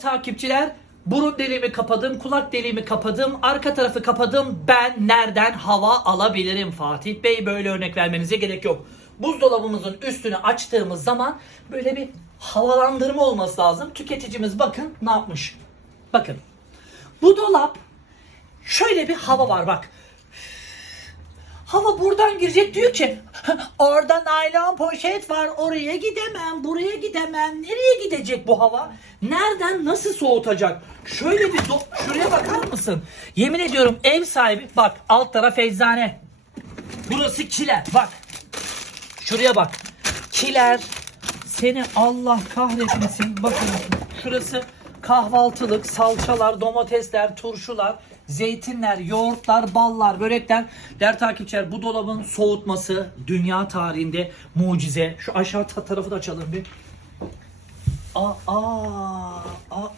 Takipçiler burun deliğimi kapadım, kulak deliğimi kapadım, arka tarafı kapadım. Ben nereden hava alabilirim Fatih Bey? Böyle örnek vermenize gerek yok. Buzdolabımızın üstünü açtığımız zaman böyle bir havalandırma olması lazım. Tüketicimiz bakın ne yapmış. Bakın. Bu dolap şöyle bir hava var bak. Hava buradan girecek diyor ki orada naylon poşet var oraya gidemem buraya gidemem. Nereye gidecek bu hava? Nereden nasıl soğutacak? Şöyle bir do- şuraya bakar mısın? Yemin ediyorum ev sahibi bak alt taraf eczane. Burası kiler bak. Şuraya bak. Kiler seni Allah kahretmesin. Bakın şurası kahvaltılık salçalar domatesler turşular zeytinler yoğurtlar ballar börekler. Değerli takipçiler bu dolabın soğutması dünya tarihinde mucize. Şu aşağı ta- tarafı da açalım bir. Aa, aa, aa,